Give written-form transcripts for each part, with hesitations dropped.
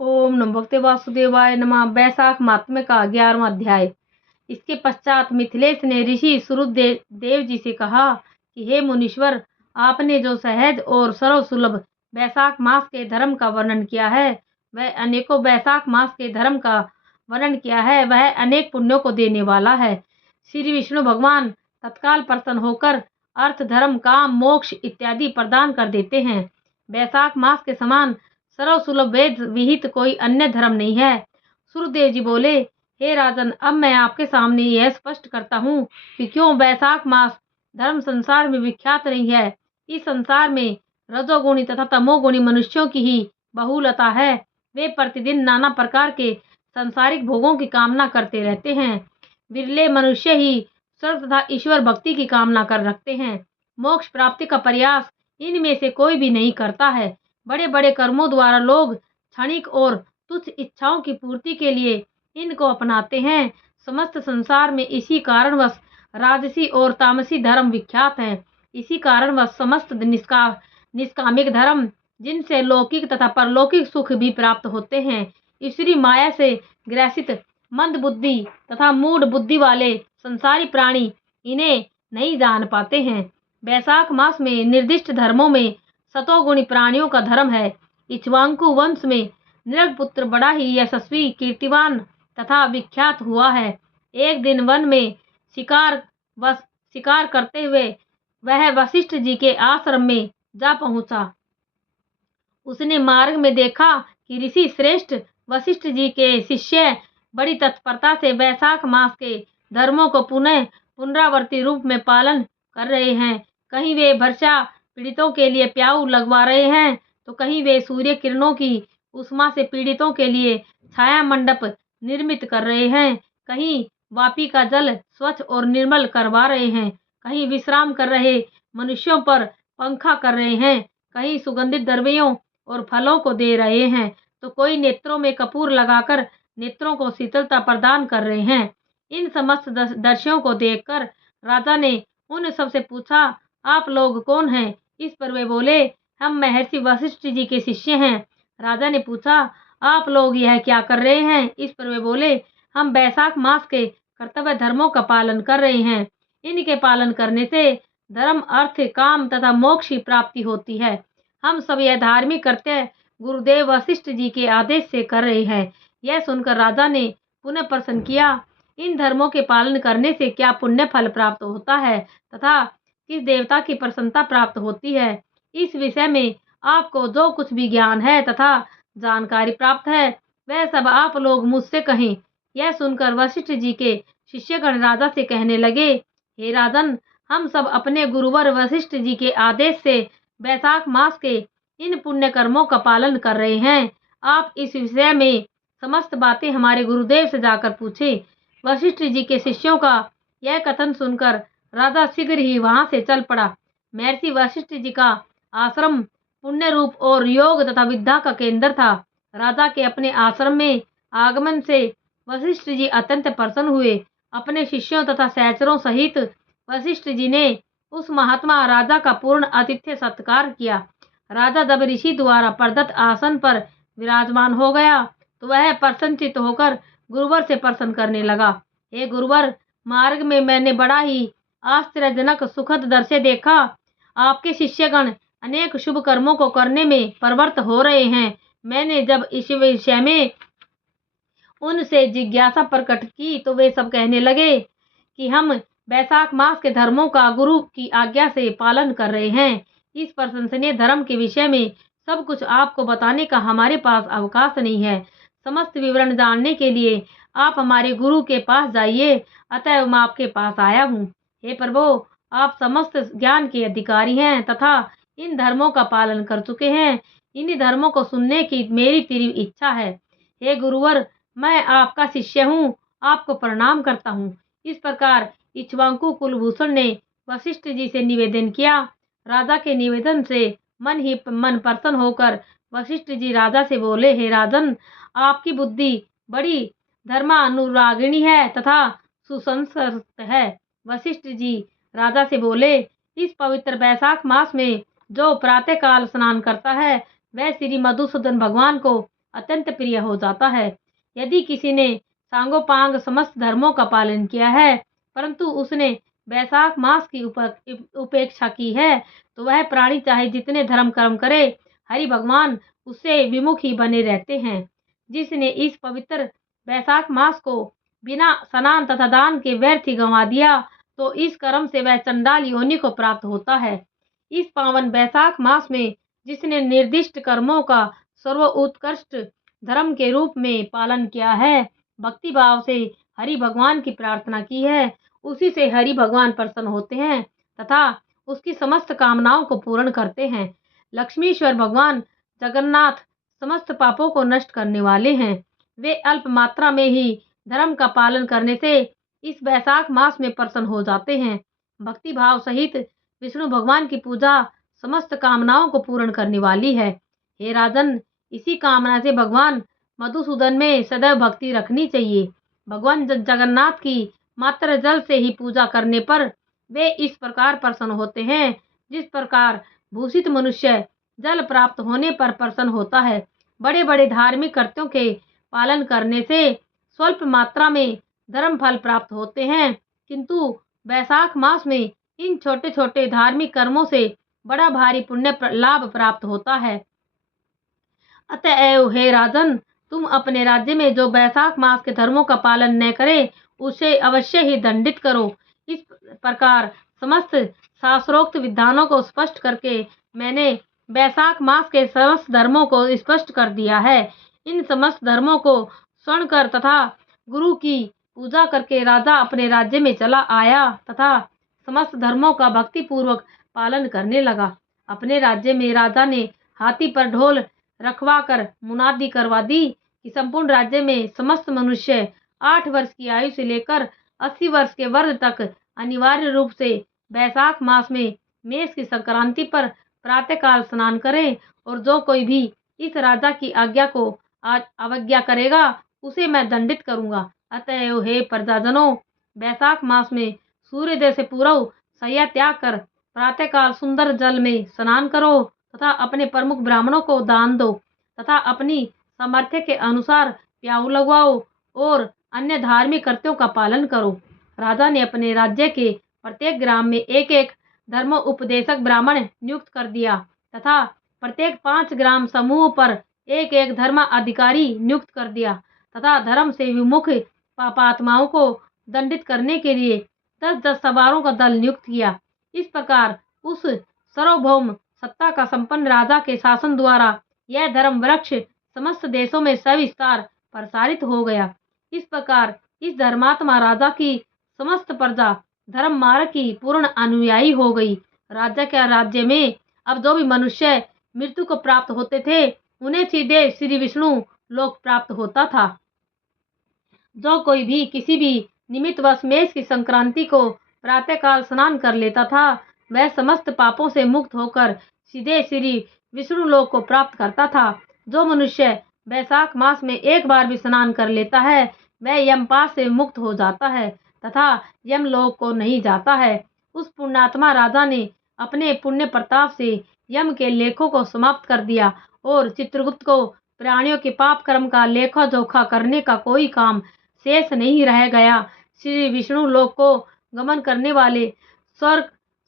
ओम नमो भगवते वासुदेवाय नमः। वैशाख महात्म्य का 11वां अध्याय। इसके पश्चात मिथिलेश ने ऋषि सूर्यदेव जी से कहा कि हे मुनीश्वर, आपने जो सहज और सर्वसुलभ वैशाख मास के धर्म का वर्णन किया है, वह अनेकों वैशाख मास के धर्म का वर्णन किया है, वह अनेक पुण्यों को देने वाला है। श्री विष्णु भगवान तत्काल प्रसन्न होकर अर्थ, धर्म, काम, मोक्ष इत्यादि प्रदान कर देते हैं। वैशाख मास के समान सर्वसुलभ वेद विहित कोई अन्य धर्म नहीं है। सूर्यदेव जी बोले, हे राजन, अब मैं आपके सामने यह स्पष्ट करता हूँ कि क्यों वैशाख मास धर्म संसार में विख्यात नहीं है। इस संसार में रजोगुणी तथा तमोगुणी मनुष्यों की ही बहुलता है। वे प्रतिदिन नाना प्रकार के संसारिक भोगों की कामना करते रहते हैं। विरले मनुष्य ही स्वर्ग तथा ईश्वर भक्ति की कामना कर रखते हैं। मोक्ष प्राप्ति का प्रयास इनमें से कोई भी नहीं करता है। बड़े बड़े कर्मों द्वारा लोग क्षणिक और तुच्छ इच्छाओं की पूर्ति के लिए इनको अपनाते हैं। समस्त संसार में इसी कारणवश राजसी और तामसी धर्म विख्यात हैं। इसी कारणवश समस्त निष्कामिक धर्म, जिनसे लौकिक तथा परलौकिक सुख भी प्राप्त होते हैं, ईश्वरी माया से ग्रसित मंद बुद्धि तथा मूढ़ बुद्धि वाले संसारी प्राणी इन्हें नहीं जान पाते हैं। वैशाख मास में निर्दिष्ट धर्मों में सतोगुणी प्राणियों का धर्म है। इक्ष्वाकु वंश में नृग पुत्र बड़ा ही यशस्वी, कीर्तिवान तथा विख्यात हुआ है। एक दिन वन में शिकार करते हुए वह वशिष्ठ जी के आश्रम में जा पहुंचा। उसने मार्ग में देखा कि ऋषि श्रेष्ठ वशिष्ठ जी के शिष्य बड़ी तत्परता से वैशाख मास के धर्मों को पुनरावर्ती रूप में पालन कर रहे हैं। कहीं वे वर्षा पीड़ितों के लिए प्याऊ लगवा रहे हैं, तो कहीं वे सूर्य किरणों की उष्मा से पीड़ितों के लिए छाया मंडप निर्मित कर रहे हैं। कहीं वापी का जल स्वच्छ और निर्मल करवा रहे हैं, कहीं विश्राम कर रहे मनुष्यों पर पंखा कर रहे हैं, कहीं सुगंधित द्रव्यों और फलों को दे रहे हैं, तो कोई नेत्रों में कपूर लगाकर नेत्रों को शीतलता प्रदान कर रहे हैं। इन समस्त दृश्यों को देखकर राजा ने उन सबसे पूछा, आप लोग कौन हैं? इस पर वे बोले, हम महर्षि वशिष्ठ जी के शिष्य हैं। राजा ने पूछा, आप लोग यह क्या कर रहे हैं? इस पर वे बोले, हम वैशाख मास के कर्तव्य धर्मों का पालन कर रहे हैं। इनके पालन करने से धर्म, अर्थ, काम तथा मोक्ष की प्राप्ति होती है। हम सब यह धार्मिक कृत्य गुरुदेव वशिष्ठ जी के आदेश से कर रहे हैं। यह सुनकर राजा ने पुनः प्रश्न किया, इन धर्मों के पालन करने से क्या पुण्य फल प्राप्त होता है तथा किस देवता की प्रसन्नता प्राप्त होती है? इस विषय में आपको जो कुछ भी ज्ञान है तथा जानकारी प्राप्त है, वह सब आप लोग मुझसे कहें। यह सुनकर वशिष्ठ जी के शिष्यगण राजा से कहने लगे, हे राजन, हम सब अपने गुरुवर वशिष्ठ जी के आदेश से वैशाख मास के इन पुण्य कर्मों का पालन कर रहे हैं। आप इस विषय में समस्त बातें हमारे गुरुदेव से जाकर पूछें। वशिष्ठ जी के शिष्यों का यह कथन सुनकर राजा शीघ्र ही वहां से चल पड़ा। महर्षि वशिष्ठ जी का आश्रम पुण्य रूप और योग तथा विद्या का केंद्र था। राजा के अपने आश्रम में आगमन से वशिष्ठ जी अत्यंत प्रसन्न हुए। अपने शिष्यों तथा सहचरों सहित वशिष्ठ जी ने उस महात्मा राजा का पूर्ण आतिथ्य सत्कार किया। राजा जब ऋषि द्वारा प्रदत्त आसन पर विराजमान हो गया, तो वह प्रसन्नचित्त होकर गुरुवर से प्रश्न करने लगा, हे गुरुवर, मार्ग में मैंने बड़ा ही आश्चर्यजनक सुखद दृश्य देखा। आपके शिष्यगण अनेक शुभ कर्मों को करने में प्रवृत्त हो रहे हैं। मैंने जब इस विषय में उनसे जिज्ञासा प्रकट की, तो वे सब कहने लगे कि हम वैशाख मास के धर्मों का गुरु की आज्ञा से पालन कर रहे हैं। इस प्रशंसनीय धर्म के विषय में सब कुछ आपको बताने का हमारे पास अवकाश नहीं है। समस्त विवरण जानने के लिए आप हमारे गुरु के पास जाइए, अतः मैं आपके पास आया हूँ। हे प्रभु, आप समस्त ज्ञान के अधिकारी हैं तथा इन धर्मों का पालन कर चुके हैं। इन धर्मों को सुनने की मेरी तीव्र इच्छा है। हे गुरुवर, मैं आपका शिष्य हूँ, आपको प्रणाम करता हूँ। इस प्रकार इक्ष्वाकु कुलभूषण ने वशिष्ठ जी से निवेदन किया। राजा के निवेदन से मन प्रसन्न होकर वशिष्ठ जी राजा से बोले, हे राजन, आपकी बुद्धि बड़ी धर्मानुरागिणी है तथा सुसंस्कृत है। वशिष्ठ जी राजा से बोले, इस पवित्र वैशाख मास में जो प्रातः काल स्नान करता है, वह श्री मधुसूदन भगवान को अत्यंत प्रिय हो जाता है। यदि किसी ने सांगोपांग समस्त धर्मों का पालन किया है, परंतु उसने वैशाख मास की उपेक्षा की है, तो वह प्राणी चाहे जितने धर्म कर्म करे, हरि भगवान उससे विमुख ही बने रहते हैं। जिसने इस पवित्र वैशाख मास को बिना स्नान तथा दान के व्यर्थ ही गंवा दिया, तो इस कर्म से वह चंडाल योनि को प्राप्त होता है। इस पावन वैशाख मास में जिसने निर्दिष्ट कर्मों का सर्वोत्कृष्ट धर्म के रूप में पालन किया है, भक्ति भाव से हरि भगवान की प्रार्थना की है, उसी से हरि भगवान प्रसन्न होते हैं तथा उसकी समस्त कामनाओं को पूर्ण करते हैं। लक्ष्मीश्वर भगवान जगन्नाथ समस्त पापों को नष्ट करने वाले हैं। वे अल्प मात्रा में ही धर्म का पालन करने से इस वैशाख मास में प्रसन्न हो जाते हैं। भक्ति भाव सहित विष्णु भगवान की पूजा समस्त कामनाओं को पूर्ण करने वाली है। हे राजन, इसी कामना से भगवान मधुसूदन में सदैव भक्ति रखनी चाहिए। भगवान जगन्नाथ की मात्र जल से ही पूजा करने पर वे इस प्रकार प्रसन्न होते हैं, जिस प्रकार भूषित मनुष्य जल प्राप्त होने पर प्रसन्न होता है। बड़े बड़े धार्मिक कर्तव्यों के पालन करने से स्वल्प मात्रा में धर्म फल प्राप्त होते हैं, किंतु वैशाख मास में इन छोटे छोटे धार्मिक कर्मों से बड़ा भारी पुण्य लाभ प्राप्त होता है। अतएव हे राजन, तुम अपने राज्य में जो वैशाख मास के धर्मों का पालन न करे, उसे अवश्य ही दंडित करो। इस प्रकार समस्त शास्त्रोक्त विधानों को स्पष्ट करके मैंने वैशाख मास के समस्त धर्मों को स्पष्ट कर दिया है। इन समस्त धर्मों को सुनकर तथा गुरु की पूजा करके राजा अपने राज्य में चला आया तथा समस्त धर्मों का भक्ति पूर्वक पालन करने लगा। अपने राज्य में राजा ने हाथी पर ढोल रखवा कर मुनादी करवा दी कि संपूर्ण राज्य में समस्त मनुष्य 8 वर्ष की आयु से लेकर 80 वर्ष के वर्ग तक अनिवार्य रूप से वैशाख मास में मेष की संक्रांति पर प्रातःकाल स्नान करें, और जो कोई भी इस राजा की आज्ञा को अवज्ञा करेगा, उसे मैं दंडित करूंगा। अतएव हे प्रजाजनों, वैशाख मास में सूर्योदय से पूर्व शय्या त्याग कर प्रातःकाल सुंदर जल में स्नान करो तथा अपने प्रमुख ब्राह्मणों को दान दो तथा अपनी सामर्थ्य के अनुसार प्याऊ लगवाओ और अन्य धार्मिक कर्तव्यों का पालन करो। राजा ने अपने राज्य के प्रत्येक ग्राम में एक एक धर्मोपदेशक ब्राह्मण नियुक्त कर दिया तथा प्रत्येक 5 ग्राम समूह पर एक एक धर्म अधिकारी नियुक्त कर दिया तथा धर्म से विमुख पापात्माओं को दंडित करने के लिए 10-10 सवारों का दल नियुक्त किया। इस प्रकार उस सार्वभौम सत्ता का संपन्न राजा के शासन द्वारा यह धर्म वृक्ष समस्त देशों में सविस्तार प्रसारित हो गया। इस प्रकार इस धर्मात्मा राजा की समस्त प्रजा धर्म मार्ग की पूर्ण अनुयायी हो गई। राज्य में अब जो भी मनुष्य मृत्यु को प्राप्त होते थे, उन्हें सीधे श्री विष्णु लोक प्राप्त होता था। जो कोई भी किसी भी निमित्तवश मेष की संक्रांति को प्रातःकाल स्नान कर लेता था, वह समस्त पापों से मुक्त होकर सीधे श्री विष्णु लोक को प्राप्त करता था। जो मनुष्य वैशाख मास में एक बार भी स्नान कर लेता है, वह यमपाश से मुक्त हो जाता है तथा यमलोक को नहीं जाता है। उस पुण्यात्मा राजा ने अपने पुण्य प्रताप से यम के लेखों को समाप्त कर दिया और चित्रगुप्त को प्राणियों के पाप कर्म का लेखा जोखा करने का कोई काम शेष नहीं रह गया। श्री विष्णु लोक को गमन करने वाले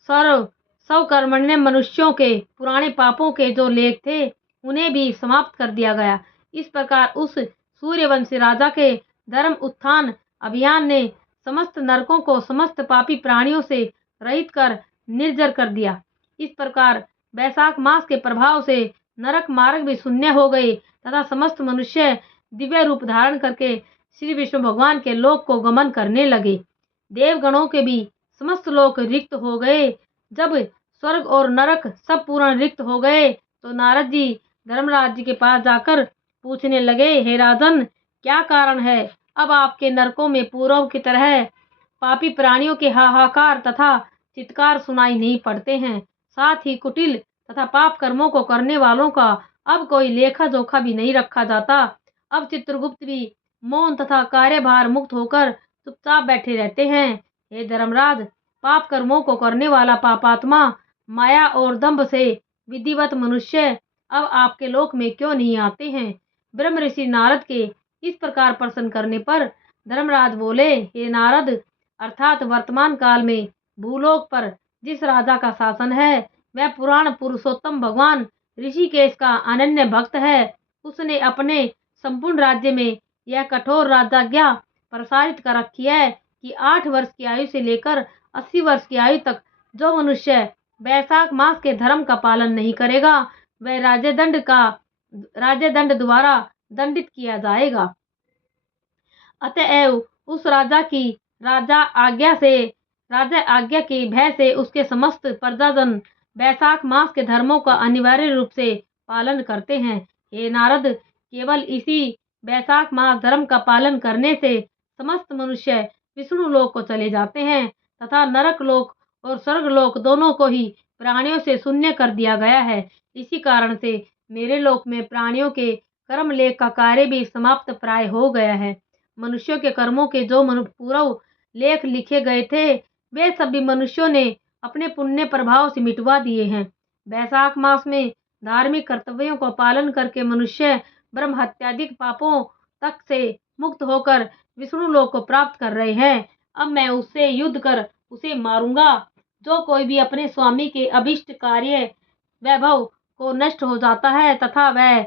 सर्वकर्मण्य मनुष्यों के पुराने पापों के जो लेख थे, उन्हें भी समाप्त कर दिया गया। इस प्रकार उस सूर्यवंशी राजा के धर्म उत्थान अभियान ने समस्त नरकों को समस्त पापी प्राणियों से रहित कर निर्जर कर दिया। इस प्रकार वैशाख मास के प्रभाव से नरक मार्ग भी शून्य हो गए तथा समस्त मनुष्य दिव्य रूप धारण करके श्री विष्णु भगवान के लोक को गमन करने लगे। देवगणों के भी समस्त लोक रिक्त हो गए। जब स्वर्ग और नरक सब पूर्ण रिक्त हो गए, तो नारद जी धर्मराज जी के पास जाकर पूछने लगे, हे राजन, क्या कारण है अब आपके नरकों में पूर्व की तरह पापी प्राणियों के हाहाकार तथा चित्कार सुनाई नहीं पड़ते हैं। साथ ही कुटिल तथा पाप कर्मों को करने वालों का अब कोई लेखा जोखा भी नहीं रखा जाता। अब चित्रगुप्त भी मौन तथा कार्यभार मुक्त होकर चुपचाप बैठे रहते हैं। हे धर्मराज, पाप कर्मों को करने वाला पापात्मा माया और दंभ से विधिवत मनुष्य अब आपके लोक में क्यों नहीं आते हैं? ब्रह्म ऋषि नारद के इस प्रकार प्रश्न करने पर धर्मराज बोले, हे नारद, अर्थात वर्तमान काल में भूलोक पर जिस राजा का शासन है वह पुराण पुरुषोत्तम भगवान ऋषिकेश का अनन्य भक्त है। उसने अपने संपूर्ण राज्य में यह कठोर राजाज्ञा प्रसारित कर रखी है कि 8 वर्ष की आयु से लेकर 80 वर्ष की आयु तक जो मनुष्य वैशाख मास के धर्म का पालन नहीं करेगा वह राज्य दंड द्वारा दंडित किया जाएगा। अतएव उस राजा आज्ञा की भय से उसके समस्त प्रजाजन वैशाख मास के धर्मों का अनिवार्य रूप से पालन करते हैं। हे नारद, केवल इसी वैशाख मास धर्म का पालन करने से समस्त मनुष्य विष्णु लोक को चले जाते हैं तथा नरक लोक और स्वर्ग लोक दोनों को ही प्राणियों से शून्य कर दिया गया है। इसी कारण से मेरे लोक में प्राणियों के कर्म लेख का कार्य भी समाप्त प्राय हो गया है। मनुष्यों के कर्मों के जो पूर्व लेख लिखे गए थे वे सभी मनुष्यों ने अपने पुण्य प्रभाव से मिटवा दिए हैं। वैशाख मास में धार्मिक कर्तव्यों का पालन करके मनुष्य ब्रह्म हत्यादिक पापों तक से मुक्त होकर विष्णु लोक को प्राप्त कर रहे हैं। अब मैं उससे युद्ध कर उसे मारूंगा। जो कोई भी अपने स्वामी के अभिष्ट कार्य वैभव को नष्ट हो जाता है तथा वह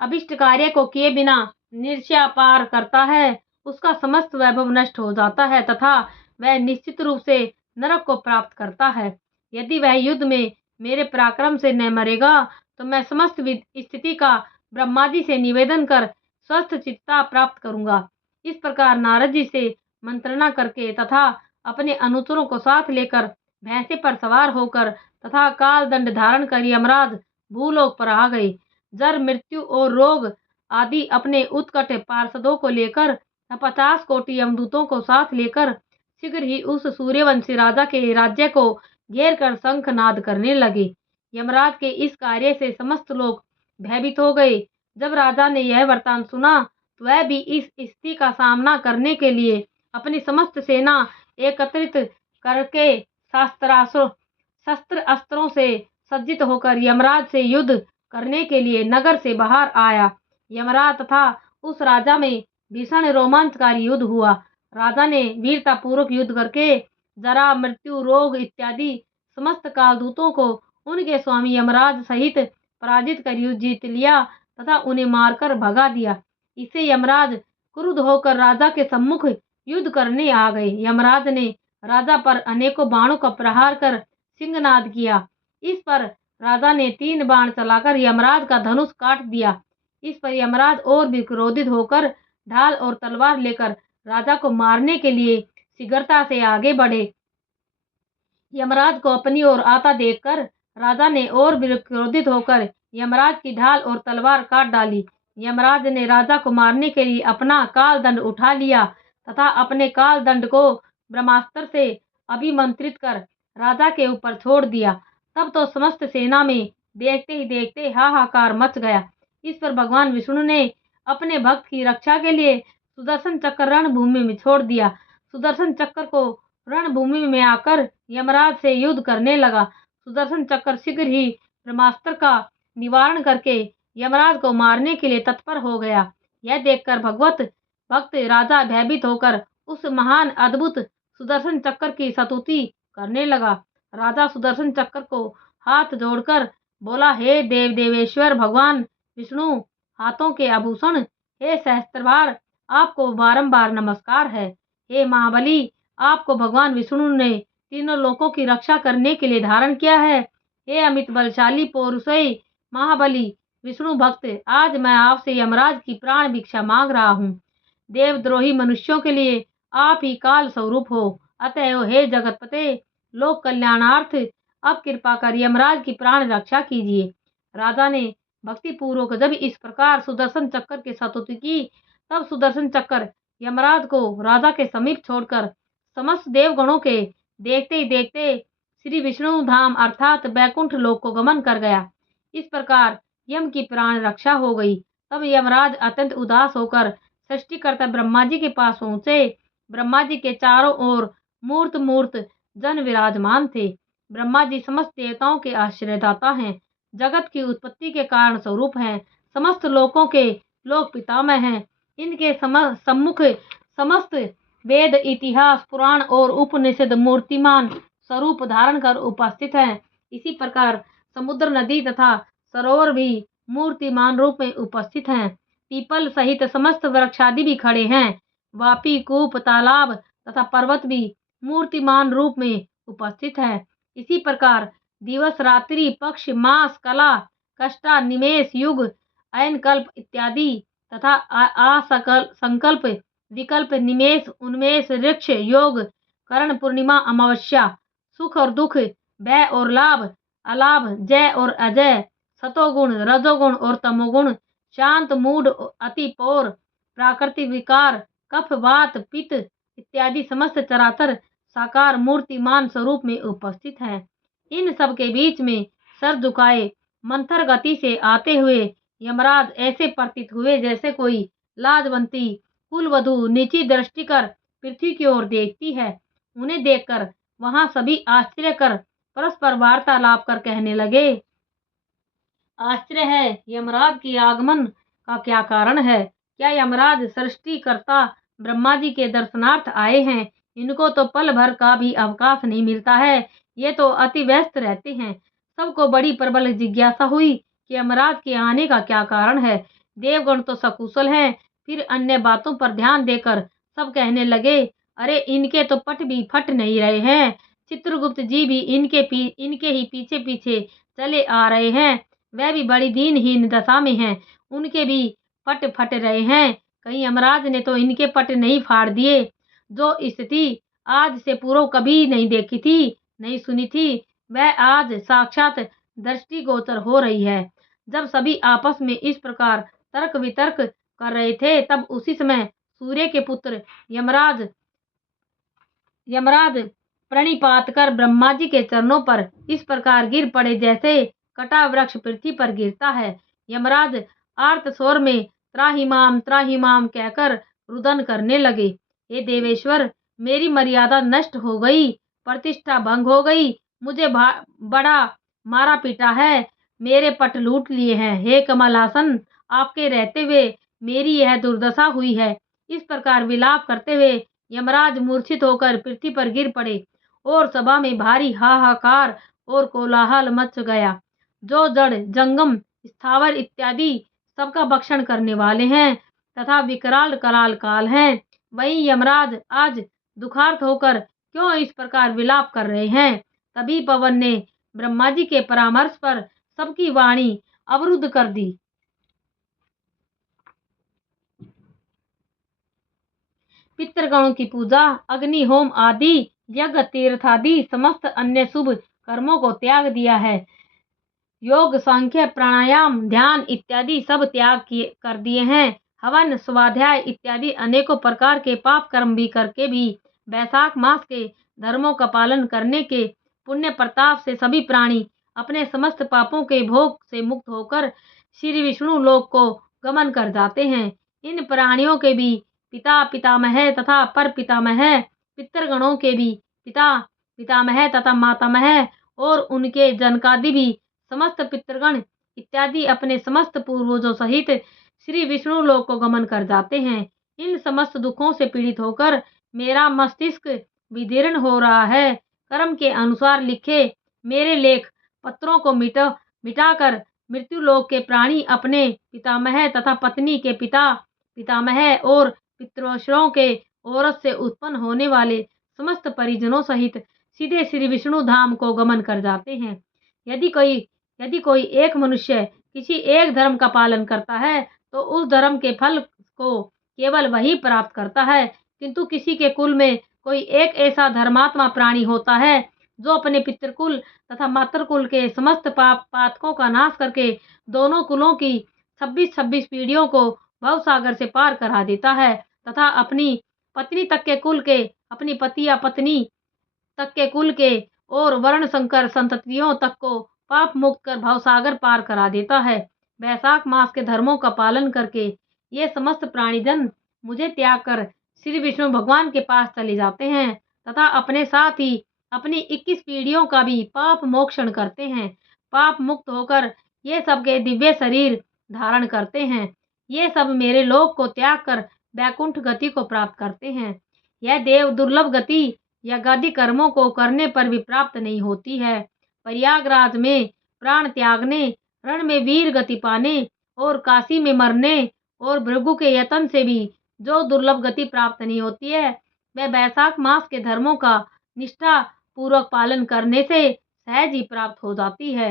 अभिष्ट कार्य को किए बिना निर्ष्या पार करता है उसका समस्त वैभव नष्ट हो जाता है तथा वह निश्चित रूप से नरक को प्राप्त करता है। यदि वह युद्ध में मेरे पराक्रम से न मरेगा तो मैं समस्त स्थिति का ब्रह्मा जी से निवेदन कर स्वस्थ चित्ता प्राप्त करूंगा। इस प्रकार नारद जी से मंत्रणा करके तथा अपने अनुचरों को साथ लेकर भैंसे पर सवार होकर तथा काल दंड धारण कर यमराज भूलोक पर आ गए। जर मृत्यु और रोग आदि अपने उत्कट पार्षदों को लेकर 50 कोटि यमदूतों को साथ लेकर शीघ्र ही उस सूर्यवंशी राजा के राज्य को घेर कर शंखनाद करने लगे। यमराज के इस कार्य से समस्त लोग भयभीत हो गए। जब राजा ने यह वृतांत सुना तो वह भी इस स्थिति का सामना करने के लिए अपनी समस्त सेना एकत्रित करके शस्त्र अस्त्रों से सज्जित होकर यमराज से युद्ध करने के लिए नगर से बाहर आया। यमराज तथा उस राजा में भीषण रोमांचकारी युद्ध हुआ। राजा ने वीरता पूर्वक युद्ध करके जरा मृत्यु रोग इत्यादि समस्त कालदूतों को उनके स्वामी यमराज सहित पराजित कर युद्ध जीत लिया तथा उन्हें मारकर भगा दिया। इससे यमराज क्रुद्ध होकर राजा के सम्मुख युद्ध करने आ गए। यमराज ने राजा पर अनेकों बाणों का प्रहार कर सिंहनाद किया। इस पर राजा ने 3 बाण चलाकर यमराज का धनुष काट दिया। इस पर यमराज और भी क्रोधित होकर ढाल और तलवार लेकर राजा को मारने के लिए शीघ्रता से आगे बढ़े। यमराज को अपनी ओर आता देखकर राजा ने और भी क्रोधित होकर यमराज की ढाल और तलवार काट डाली। यमराज ने राजा को मारने के लिए अपना काल दंड उठा लिया तथा अपने काल दंड को ब्रह्मास्त्र से अभिमंत्रित कर राजा के ऊपर छोड़ दिया। तब तो समस्त सेना में देखते ही देखते हाहाकार मच गया। इस पर भगवान विष्णु ने अपने भक्त की रक्षा के लिए सुदर्शन चक्र रणभूमि में छोड़ दिया। सुदर्शन चक्र को रणभूमि में आकर यमराज से युद्ध करने लगा। सुदर्शन चक्र शीघ्र ही ब्रह्मास्त्र का निवारण करके यमराज को मारने के लिए तत्पर हो गया। यह देखकर भक्त राजा भयभीत होकर उस महान अद्भुत सुदर्शन चक्र की स्तुति करने लगा। राजा सुदर्शन चक्र को हाथ जोड़कर बोला, हे देव देवेश्वर भगवान विष्णु, हाथों के आभूषण, हे सहस्त्रबार, आपको बारंबार नमस्कार है। हे महाबली, आपको भगवान विष्णु ने तीनों लोकों की रक्षा करने के लिए धारण किया है। हे अमित बलशाली पौरुषेय महाबली विष्णु भक्त, आज मैं आपसे यमराज की प्राण भिक्षा मांग रहा हूँ। देवद्रोही मनुष्यों के लिए आप ही काल स्वरूप हो। अतएव हे जगतपते, लोक कल्याणार्थ अब कृपा कर यमराज की प्राण रक्षा कीजिए। राजा ने भक्ति पूर्वक जब इस प्रकार सुदर्शन चक्र की स्तुति की तब सुदर्शन चक्र यमराज को राजा के समीप छोड़कर समस्त देवगणों के देखते ही देखते श्री विष्णु धाम अर्थात बैकुंठ लोक को गमन कर गया। इस प्रकार यम की प्राण रक्षा हो गई। तब यमराज अत्यंत उदास होकर सृष्टिकर्ता ब्रह्मा जी के पास पहुंचे। ब्रह्मा जी के चारों ओर मूर्त जन विराजमान थे। ब्रह्मा जी समस्त देवताओं के आश्रयदाता हैं, जगत की उत्पत्ति के कारण स्वरूप हैं, समस्त लोकों के लोक पितामह हैं। इनके सम्मुख समस्त वेद, इतिहास, पुराण और उपनिषद मूर्तिमान स्वरूप धारण कर उपस्थित हैं। इसी प्रकार समुद्र, नदी तथा सरोवर भी मूर्तिमान रूप में उपस्थित हैं। पीपल सहित समस्त वृक्षादि भी खड़े हैं। वापी, कूप, तालाब तथा पर्वत भी मूर्तिमान रूप में उपस्थित है। इसी प्रकार दिवस, रात्रि, पक्ष, मास, कला, कष्टा, निमेष, युग, अयन, कल्प इत्यादि तथा संकल्प, विकल्प, निमेष, उन्मेष, ऋक्ष, योग, करण, पूर्णिमा, अमावस्या, सुख और दुख, व्यय और लाभ, अलाभ, जय और अजय, सतोगुण, रजोगुण और तमोगुण, शांत, मूढ़, अति, पौर, प्राकृतिक विकार, कफ, वात, पित्त इत्यादि समस्त चराचर साकार मूर्तिमान स्वरूप में उपस्थित है। इन सब के बीच में सर झुकाए मंथर गति से आते हुए यमराज ऐसे प्रतीत हुए जैसे कोई लाजवंती कुलवधू नीची दृष्टि कर पृथ्वी की ओर देखती है। उन्हें देखकर वहां सभी आश्चर्य कर परस्पर वार्तालाप कर कहने लगे, आश्चर्य है, यमराज की आगमन का क्या कारण है? क्या यमराज सृष्टिकर्ता ब्रह्मा जी के दर्शनार्थ आए हैं? इनको तो पल भर का भी अवकाश नहीं मिलता है। ये तो अति व्यस्त रहते हैं। सबको बड़ी प्रबल जिज्ञासा हुई कि यमराज के आने का क्या कारण है। देवगण तो सकुशल हैं। फिर अन्य बातों पर ध्यान देकर सब कहने लगे, अरे इनके तो पट भी फट नहीं रहे हैं। चित्रगुप्त जी भी इनके ही पीछे पीछे चले आ रहे हैं। वह भी बड़ी दीनहीन दशा में हैं। उनके भी पट फट रहे हैं। कहीं यमराज ने तो इनके पट नहीं फाड़ दिए। जो स्थिति आज से पूर्व कभी नहीं देखी थी, नहीं सुनी थी, वह आज साक्षात दृष्टिगोचर हो रही है। जब सभी आपस में इस प्रकार तर्क वितर्क कर रहे थे, तब उसी समय सूर्य के पुत्र यमराज प्रणिपात कर ब्रह्मा जी के चरणों पर इस प्रकार गिर पड़े जैसे कटा वृक्ष पृथ्वी पर गिरता है। यमराज आर्त स्वर में त्राहिमाम त्राहिमाम कहकर रुदन करने लगे, हे देवेश्वर, मेरी मर्यादा नष्ट हो गई, प्रतिष्ठा भंग हो गई, मुझे बड़ा मारा पीटा है, मेरे पट लूट लिए हैं। हे कमलासन, आपके रहते हुए मेरी यह दुर्दशा हुई है। इस प्रकार विलाप करते हुए यमराज मूर्छित होकर पृथ्वी पर गिर पड़े और सभा में भारी हाहाकार और कोलाहल मच गया। जो जड़, जंगम, स्थावर इत्यादि सबका भक्षण करने वाले हैं तथा विकराल कराल काल हैं, वही यमराज आज दुखार्थ होकर क्यों इस प्रकार विलाप कर रहे हैं? तभी पवन ने ब्रह्मा जी के परामर्श पर सबकी वाणी अवरुद्ध कर दी। पितृगणों की पूजा, अग्नि होम आदि, यज्ञ, तीर्थ आदि समस्त अन्य शुभ कर्मों को त्याग दिया है। योग, सांख्य, प्राणायाम, ध्यान इत्यादि सब त्याग कर दिए हैं। हवन, स्वाध्याय इत्यादि अनेकों प्रकार के पाप कर्म भी करके भी वैशाख मास के धर्मों का पालन करने के पुण्य प्रताप से सभी प्राणी अपने समस्त पापों के भोग से मुक्त होकर श्री विष्णु लोक को गमन कर जाते हैं। इन प्राणियों के भी पिता पितामह तथा पर पितामह, पितृगणों के भी पिता पितामह तथा मातामह और उनके जनकादि भी समस्त पितृगण इत्यादि अपने समस्त पूर्वजों सहित श्री विष्णु लोक को गमन कर जाते हैं। इन समस्त दुखों से पीड़ित होकर मेरा मस्तिष्क विदीर्ण हो रहा है। कर्म के अनुसार लिखे मेरे लेख पत्रों को मिटाकर मृत्यु लोक के प्राणी अपने पितामह तथा पत्नी के पिता पितामह और पितृश्रों के औरत से उत्पन्न होने वाले समस्त परिजनों सहित सीधे श्री विष्णु धाम को गमन कर जाते हैं। यदि कोई एक मनुष्य किसी एक धर्म का पालन करता है तो उस धर्म के फल को केवल वही प्राप्त करता है, किंतु किसी के कुल में कोई एक ऐसा धर्मात्मा प्राणी होता है जो अपने पितृकुल तथा मातृकुल के समस्त पातकों का नाश करके दोनों कुलों की 26 पीढ़ियों को भवसागर से पार करा देता है तथा अपनी पत्नी तक के कुल के, अपनी पति या पत्नी तक के कुल के और वर्ण संकर संततियों तक को पाप मुक्त कर भवसागर पार करा देता है। वैशाख मास के धर्मों का पालन करके ये समस्त प्राणीजन मुझे त्याग कर श्री विष्णु भगवान के पास चले जाते हैं तथा अपने साथ ही अपनी 21 पीढ़ियों का भी पाप मोक्षण करते हैं। पाप मुक्त होकर ये सबके दिव्य शरीर धारण करते हैं। ये सब मेरे लोक को त्याग कर वैकुंठ गति को प्राप्त करते हैं। यह देव दुर्लभ गति या गादी कर्मों को करने पर भी प्राप्त नहीं होती है। प्रयागराज में प्राण त्यागने, रण में वीर गति पाने और काशी में मरने और भृगु के यत्न से भी जो दुर्लभ गति प्राप्त नहीं होती है, वह वैशाख मास के धर्मों का निष्ठा पूर्वक पालन करने से सहज ही प्राप्त हो जाती है।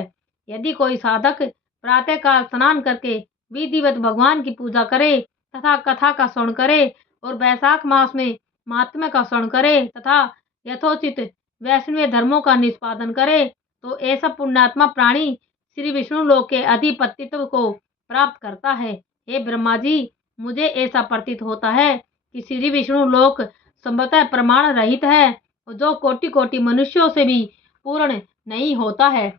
यदि कोई साधक प्रातःकाल स्नान करके विधिवत भगवान की पूजा करे तथा कथा का श्रवण करे और वैशाख मास में महात्म्य का श्रवण करे तथा यथोचित वैष्णव धर्मों का निष्पादन करे, तो ऐसा पुण्यात्मा प्राणी श्री विष्णु लोक के अधिपतित्व को प्राप्त करता है। हे ब्रह्मा जी, मुझे ऐसा प्रतीत होता है कि श्री विष्णु लोक संभवतः प्रमाण रहित है, जो कोटि कोटि मनुष्यों से भी पूर्ण नहीं होता है।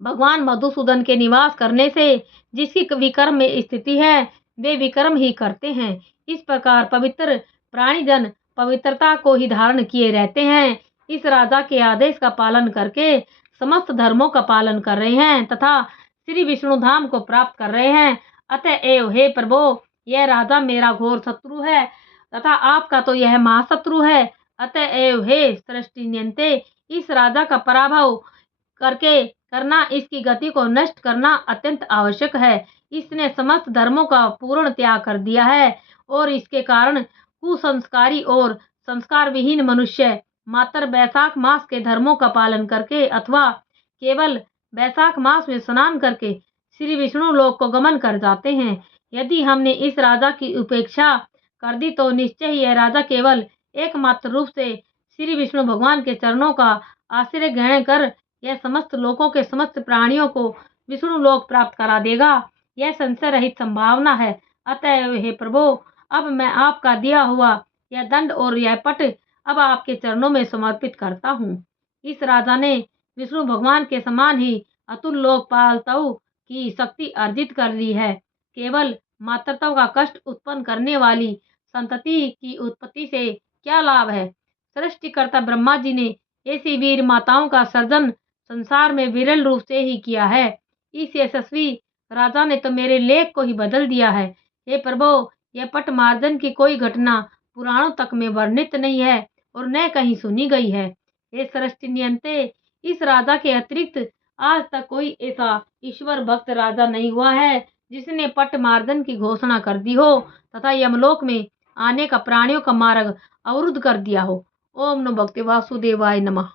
भगवान मधुसूदन के निवास करने से जिसकी विकर्म में स्थिति है, वे विकर्म ही करते हैं। इस प्रकार पवित्र प्राणीजन पवित्रता को ही धारण किए रहते हैं। इस राजा के आदेश का पालन करके समस्त धर्मों का पालन कर रहे हैं तथा श्री विष्णु धाम को प्राप्त कर रहे हैं। अतएव हे प्रभो, यह राजा मेरा घोर शत्रु है तथा आपका तो यह महाशत्रु है। अतएव हे सृष्टि नियंते, इस राजा का पराभव करना, इसकी गति को नष्ट करना अत्यंत आवश्यक है। इसने समस्त धर्मों का पूर्ण त्याग कर दिया है और इसके कारण कुसंस्कारी और संस्कार विहीन मनुष्य मात्र वैशाख मास के धर्मों का पालन करके अथवा केवल वैशाख मास में स्नान करके श्री विष्णु लोक को गमन कर जाते हैं। यदि हमने इस राजा की उपेक्षा कर दी तो निश्चय ही यह राजा केवल एकमात्र रूप से श्री विष्णु भगवान के चरणों का आश्रय ग्रहण कर यह समस्त लोकों के समस्त प्राणियों को विष्णु लोक प्राप्त करा देगा। यह संशय रहित संभावना है। अतएव हे प्रभु, अब मैं आपका दिया हुआ यह दंड और यह पट अब आपके चरणों में समर्पित करता हूँ। इस राजा ने विष्णु भगवान के समान ही अतुल लोकपालत्व की शक्ति अर्जित कर ली है। केवल मातृत्व का कष्ट उत्पन्न करने वाली संतति की उत्पत्ति से क्या लाभ है। सृष्टिकर्ता ब्रह्मा जी ने ऐसी वीर माताओं का सर्जन संसार में विरल रूप से ही किया है। इस यशस्वी राजा ने तो मेरे लेख को ही बदल दिया है। हे प्रभु, यह पट मार्जन की कोई घटना पुराणों तक में वर्णित नहीं है और न कहीं सुनी गई है। हे सृष्टि नियंते, इस राजा के अतिरिक्त आज तक कोई ऐसा ईश्वर भक्त राजा नहीं हुआ है जिसने पट मार्जन की घोषणा कर दी हो तथा यमलोक में आने का प्राणियों का मार्ग अवरुद्ध कर दिया हो। ओम नमो भगवते वासुदेवाय नमः।